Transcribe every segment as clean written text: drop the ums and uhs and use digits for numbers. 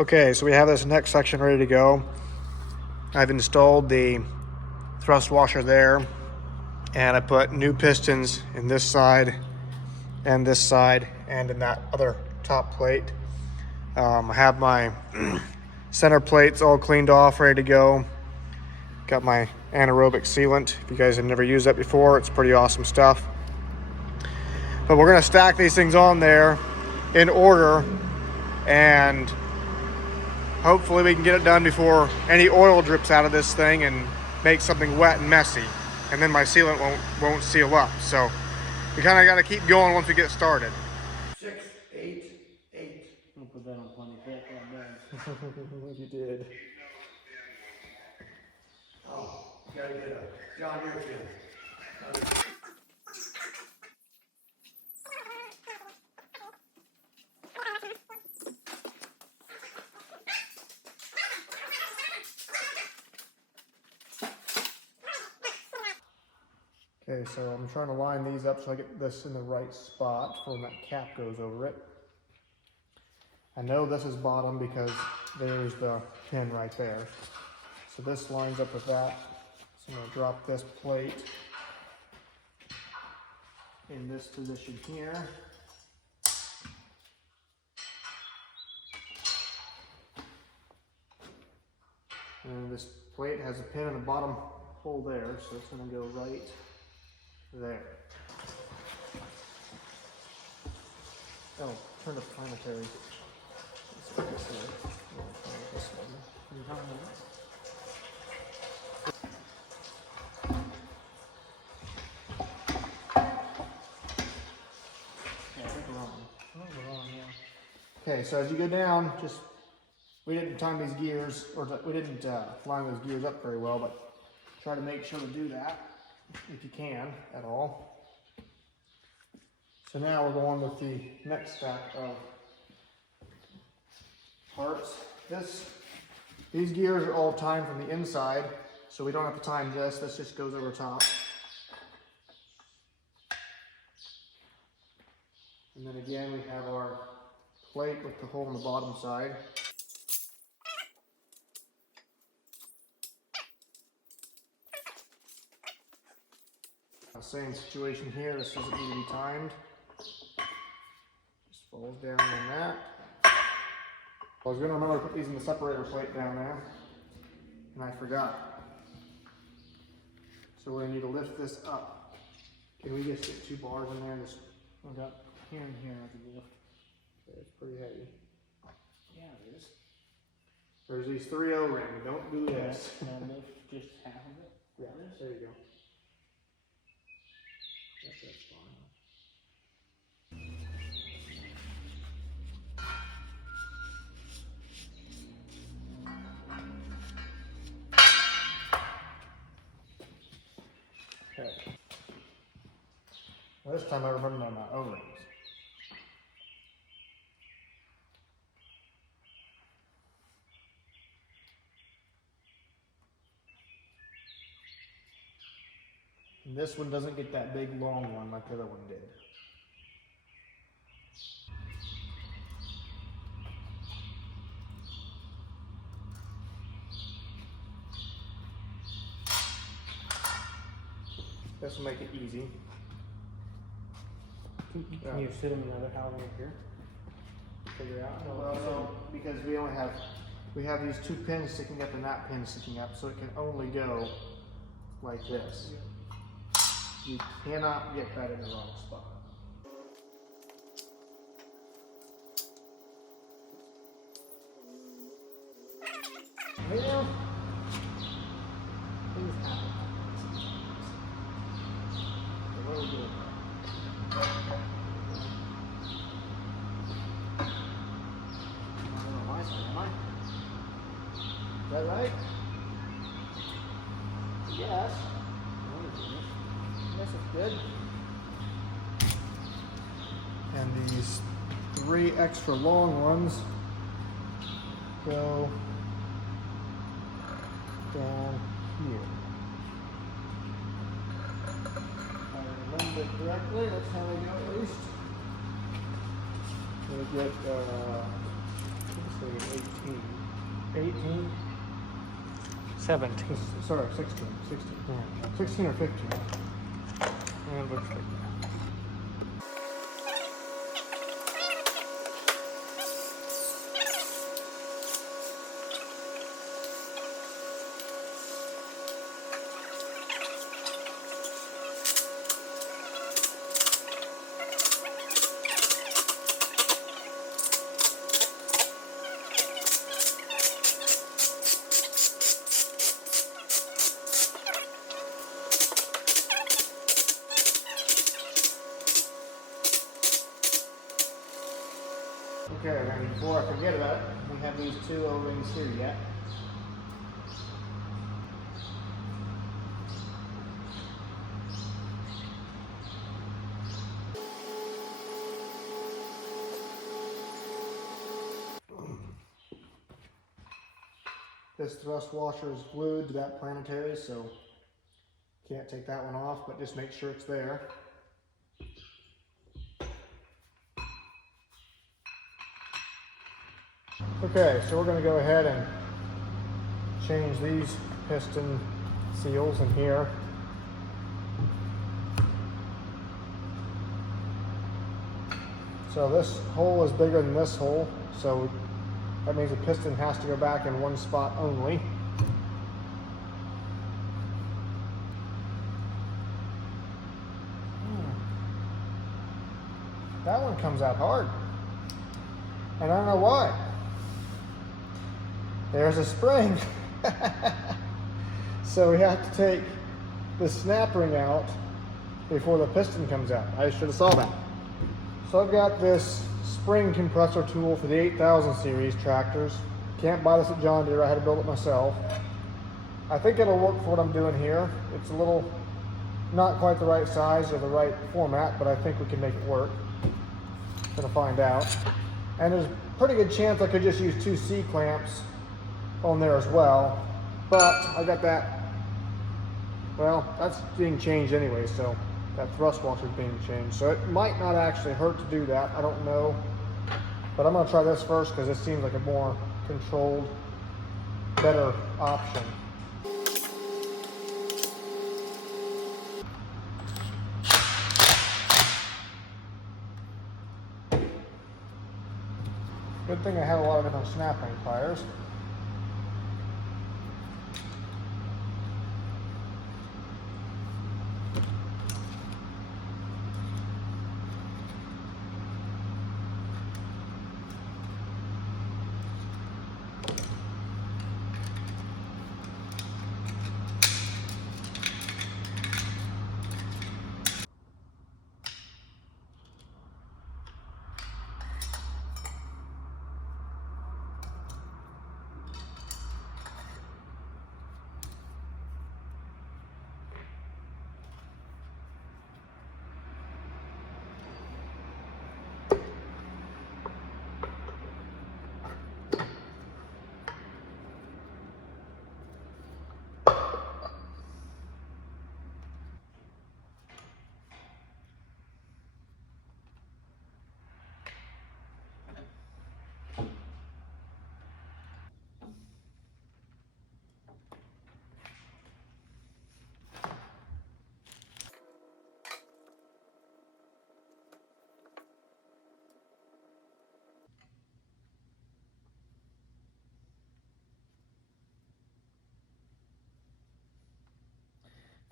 Okay, so we have this next section ready to go. I've installed the thrust washer there, and I put new pistons in this side, and in that other top plate. I have my center plates all cleaned off, ready to go. Got my anaerobic sealant. If you guys have never used that before, it's pretty awesome stuff. But we're gonna stack these things on there in order, and hopefully we can get it done before any oil drips out of this thing and make something wet and messy. And then my sealant won't seal up. So we kind of got to keep going once we get started. 6, 8, 8. I'll put that on plenty thick on there. You did. Oh, gotta get a John Deere pin. Okay, so I'm trying to line these up so I get this in the right spot for when that cap goes over it. I know this is bottom because there's the pin right there. So this lines up with that. So I'm going to drop this plate in this position here. And this plate has a pin in the bottom hole there, so it's going to go right there. Oh, turn the planetary. Let's put this here. This one. Yeah, I think we're on. Oh, we're on, yeah. Okay, so as you go down, we didn't time these gears, or we didn't line those gears up very well, but try to make sure to do that if you can at all. So now we're going with the next stack of parts. These gears are all timed from the inside, so we don't have to time this. This just goes over top. And then again, we have our plate with the hole on the bottom side. Same situation here, this doesn't need to be timed. Just falls down on that. I was going to remember to put these in the separator plate down there, and I forgot. So we're going to need to lift this up. Can we just get 2 bars in there and just, I got here and here I can lift. it's pretty heavy. Yeah, it is. There's these 3 O-rings, don't do this. And lift just half of it. Yeah, there you go. That's fine. Okay. Well, this time I remember my O-rings. And this one doesn't get that big long one like the other one did. This will make it easy. Can you sit them another however here? Figure out? Well, no, because we have these 2 pins sticking up and that pin sticking up, so it can only go like this. You cannot get that in the wrong spot. Well, things happen. So what are we doing? I'm on my side, am I? Is that right? Yes. This is good. And these 3 extra long ones go down here. If I remember correctly, that's how they go at least. We'll get, let's see, actually 18. 18, 17. Sorry, 16. 16. Yeah. 16 or 15. And looks like that. Okay, and before I forget about it, we have these two O-rings here yet. This thrust washer is glued to that planetary, so can't take that one off, but just make sure it's there. Okay, so we're going to go ahead and change these piston seals in here. So this hole is bigger than this hole, so that means the piston has to go back in one spot only. That one comes out hard, and I don't know why. There's a spring. So we have to take the snap ring out before the piston comes out. I should have saw that. So I've got this spring compressor tool for the 8000 series tractors. Can't buy this at John Deere, I had to build it myself. I think it'll work for what I'm doing here. It's a little, not quite the right size or the right format, but I think we can make it work. Gonna find out. And there's a pretty good chance I could just use 2 C-clamps on there as well. But I got that, well, that's being changed anyway, so that thrust washer is being changed. So it might not actually hurt to do that, I don't know. But I'm gonna try this first because this seems like a more controlled, better option. Good thing I have a lot of different snap ring pliers.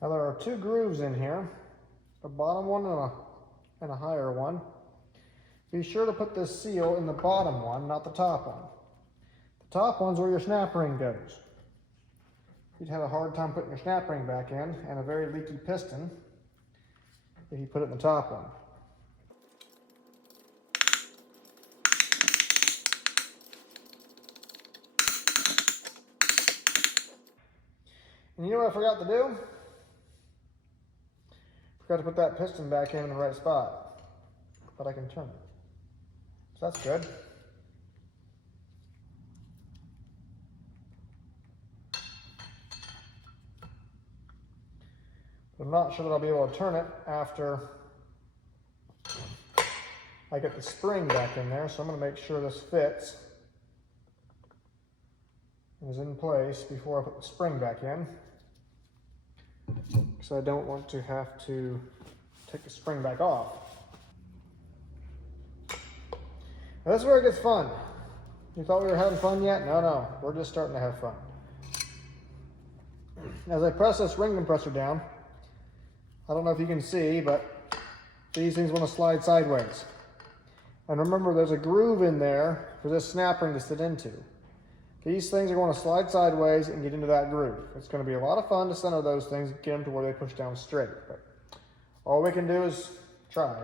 Now there are 2 grooves in here, a bottom one and a higher one. Be sure to put this seal in the bottom one, not the top one. The top one's where your snap ring goes. You'd have a hard time putting your snap ring back in, and a very leaky piston if you put it in the top one. And you know what I forgot to do? Forgot to put that piston back in the right spot, but I can turn it. So that's good. I'm not sure that I'll be able to turn it after I get the spring back in there, so I'm going to make sure this fits is in place before I put the spring back in, because I don't want to have to take the spring back off. Now, this is where it gets fun. You thought we were having fun yet? No, we're just starting to have fun. As I press this ring compressor down, I don't know if you can see, but these things want to slide sideways. And remember, there's a groove in there for this snap ring to sit into. These things are going to slide sideways and get into that groove. It's going to be a lot of fun to center those things and get them to where they push down straight. But all we can do is try.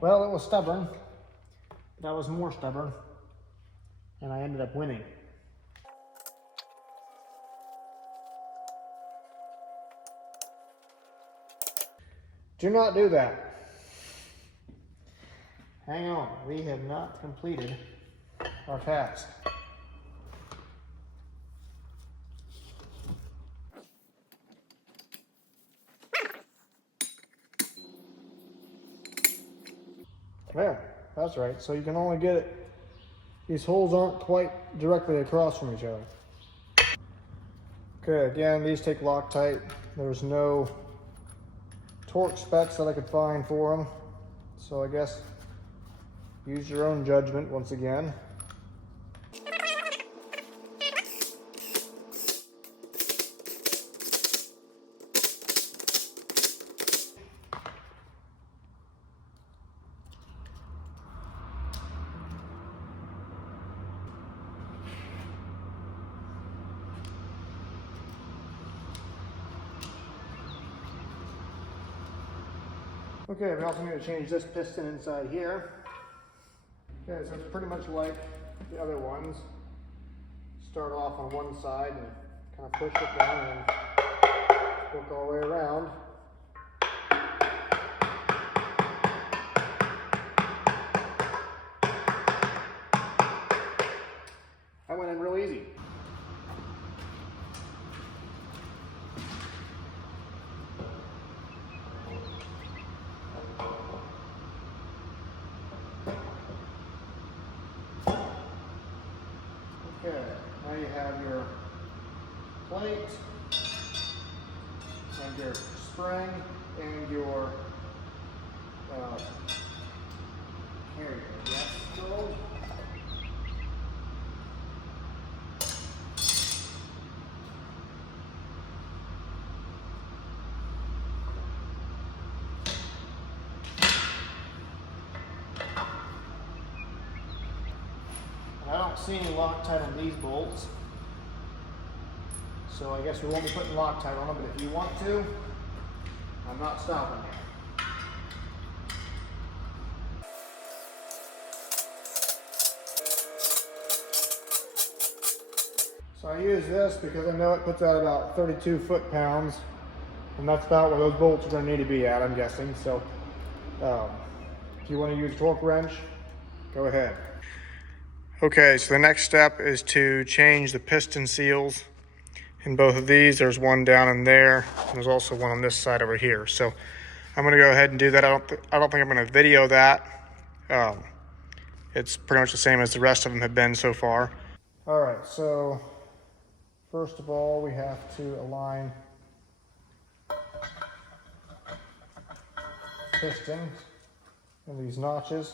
Well, it was stubborn. That was more stubborn. And I ended up winning. Do not do that. Hang on, we have not completed our task. Yeah, that's right. So you can only get it, these holes aren't quite directly across from each other. Okay, again, these take Loctite. There's no torque specs that I could find for them. So I guess use your own judgment once again. Okay, we also need to change this piston inside here. Okay, so it's pretty much like the other ones. Start off on one side and kind of push it down and work all the way around. That went in real easy. Okay, now you have your plate and your spring and your carrier. Yes, go. I don't see any Loctite on these bolts, so I guess we won't be putting Loctite on them, but if you want to, I'm not stopping you. So I use this because I know it puts out about 32 foot-pounds, and that's about where those bolts are going to need to be at, I'm guessing. So if you want to use a torque wrench, go ahead. Okay, so the next step is to change the piston seals in both of these. There's one down in there, and there's also one on this side over here. So I'm going to go ahead and do that. I don't think I'm going to video that. It's pretty much the same as the rest of them have been so far. All right, so first of all, we have to align pistons in these notches.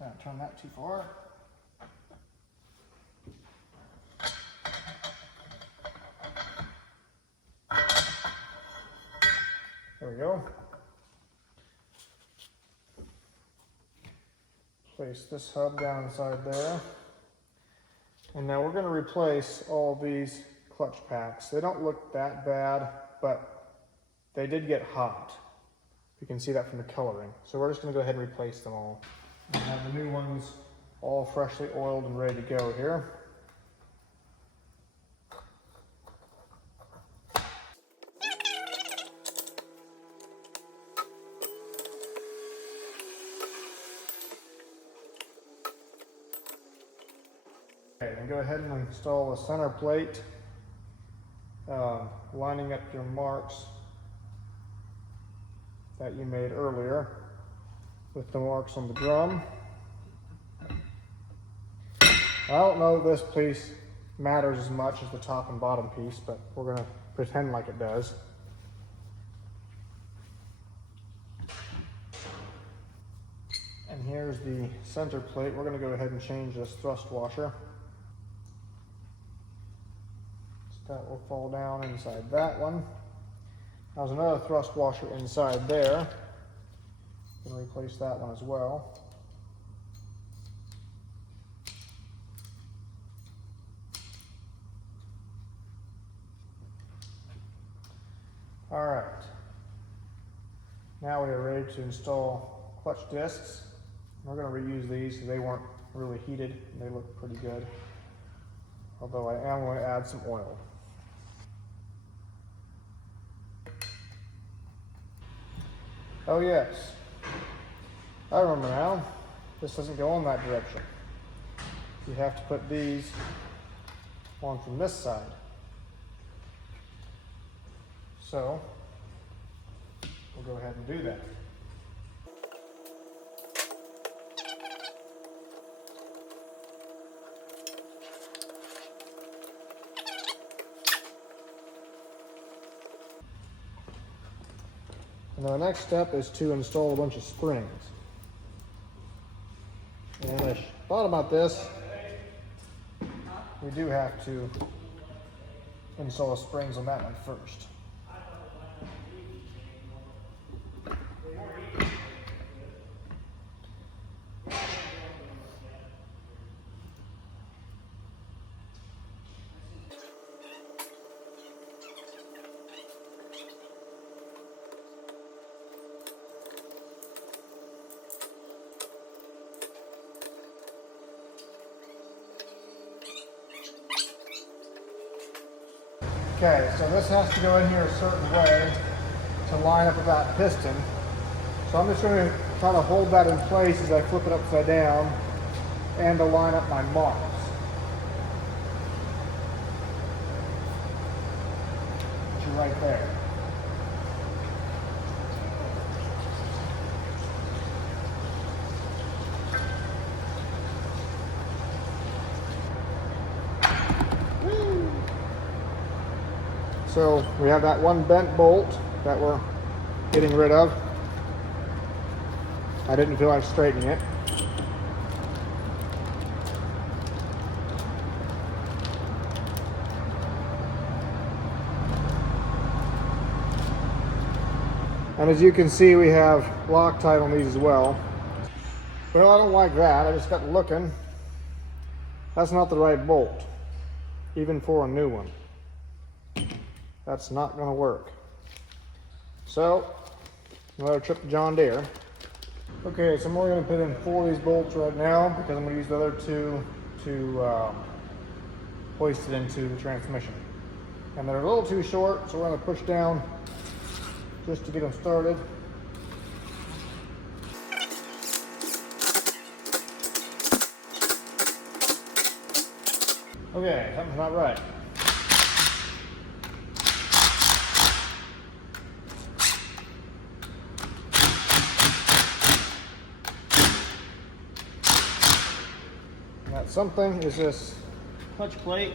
Don't turn that too far. There we go. Place this hub down inside there. And now we're going to replace all these clutch packs. They don't look that bad, but they did get hot. You can see that from the coloring. So we're just going to go ahead and replace them all. I have the new ones all freshly oiled and ready to go here. Okay, then go ahead and install a center plate, lining up your marks that you made earlier with the marks on the drum. I don't know if this piece matters as much as the top and bottom piece, but we're going to pretend like it does. And here's the center plate. We're going to go ahead and change this thrust washer. So that will fall down inside that one. There's another thrust washer inside there. Going to replace that one as well. All right. Now we are ready to install clutch discs. We're going to reuse these because they weren't really heated and they look pretty good. Although I am going to add some oil. Oh yes, I remember now. This doesn't go on that direction. You have to put these on from this side. So we'll go ahead and do that. And the next step is to install a bunch of springs. And I thought about this. We do have to install springs on that one first. Okay, so this has to go in here a certain way to line up with that piston. So I'm just going to try to hold that in place as I flip it upside down and to line up my marks. Which are right there. So we have that one bent bolt that we're getting rid of. I didn't feel like straightening it. And as you can see, we have Loctite on these as well. Well, I don't like that. I just got looking. That's not the right bolt, even for a new one. That's not going to work. So, another trip to John Deere. Okay, so I'm only going to put in 4 of these bolts right now because I'm going to use the other 2 to hoist it into the transmission. And they're a little too short, so we're going to push down just to get them started. Okay, something's not right. That something is this clutch plate.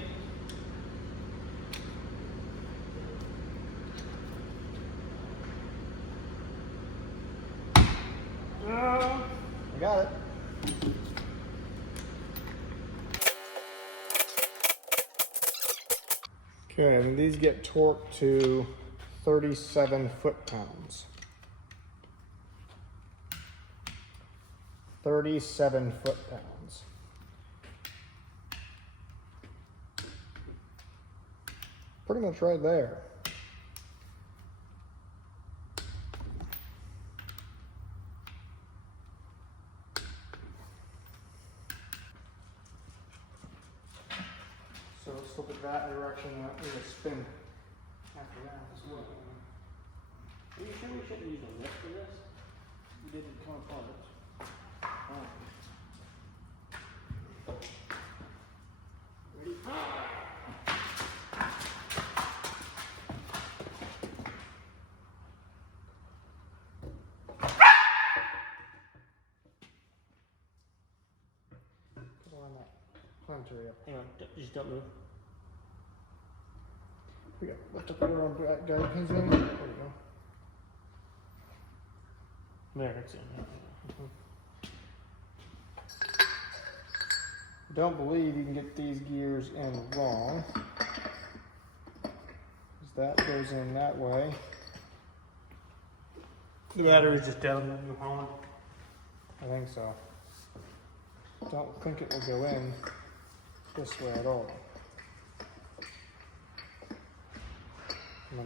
I got it. Okay, and these get torqued to 37 foot-pounds. 37 foot-pounds. Pretty much right there. So let's flip it that direction and let it spin after that as well. Are you sure we shouldn't use a lift for this? We didn't come apart. Oh. commentary up. Hang on, just don't move. We got lift up there on guide pins in. There we go. There, it's in. Don't believe you can get these gears in wrong. 'Cause that goes in that way. The battery's just down in the Holland. I think so. Don't think it will go in this way at all.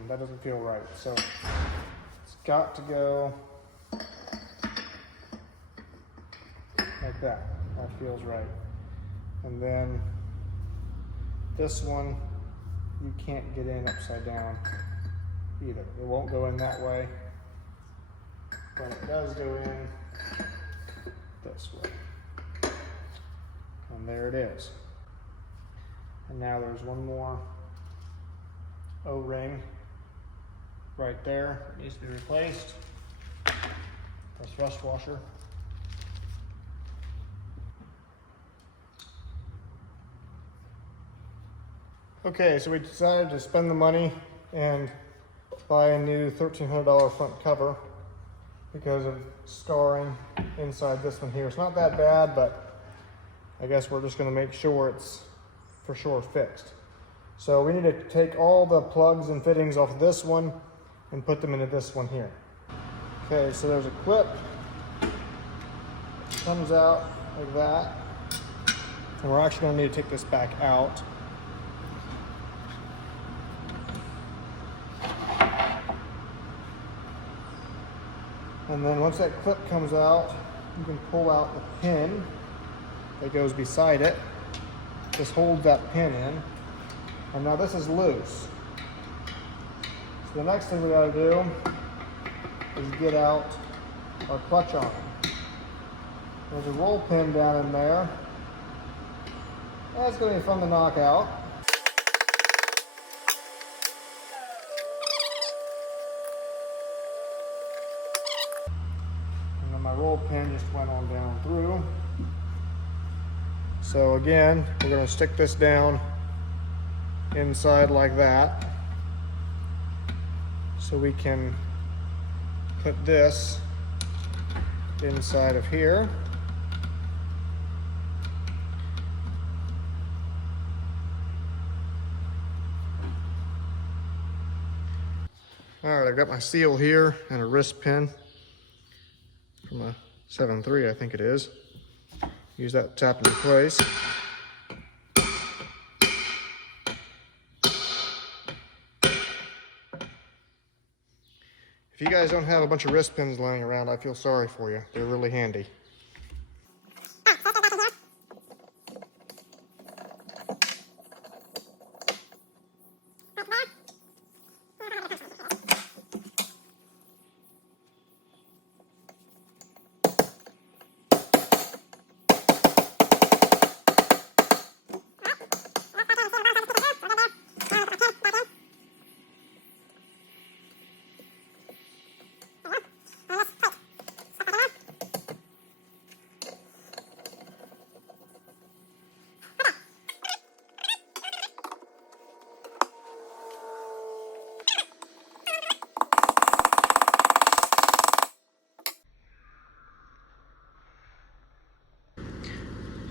That doesn't feel right. So it's got to go like that. That feels right. And then this one, you can't get in upside down either. It won't go in that way, but it does go in this way. And there it is. And now there's one more O-ring right there. It needs to be replaced. The thrust washer. Okay, so we decided to spend the money and buy a new $1,300 front cover because of scarring inside this one here. It's not that bad, but I guess we're just going to make sure it's for sure fixed. So we need to take all the plugs and fittings off this one and put them into this one here. Okay, so there's a clip. It comes out like that. And we're actually going to need to take this back out. And then once that clip comes out, you can pull out the pin that goes beside it. Just hold that pin in. And now this is loose. So the next thing we gotta do is get out our clutch arm. There's a roll pin down in there. That's gonna be fun to knock out. And then my roll pin just went on down through. So again, we're gonna stick this down inside like that so we can put this inside of here. All right, I've got my seal here and a wrist pin from a 7.3, I think it is. Use that to tap into place. If you guys don't have a bunch of wrist pins laying around, I feel sorry for you. They're really handy.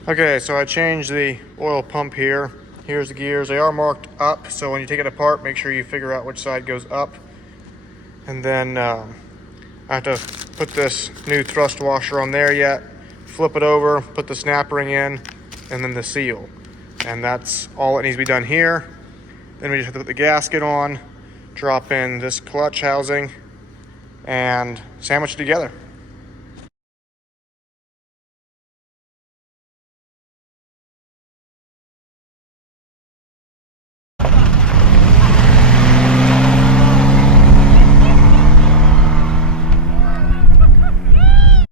Okay, so I changed the oil pump here. Here's the gears. They are marked up, so when you take it apart, make sure you figure out which side goes up. And then I have to put this new thrust washer on there yet, flip it over, put the snap ring in, and then the seal. And that's all that needs to be done here. Then we just have to put the gasket on, drop in this clutch housing, and sandwich it together.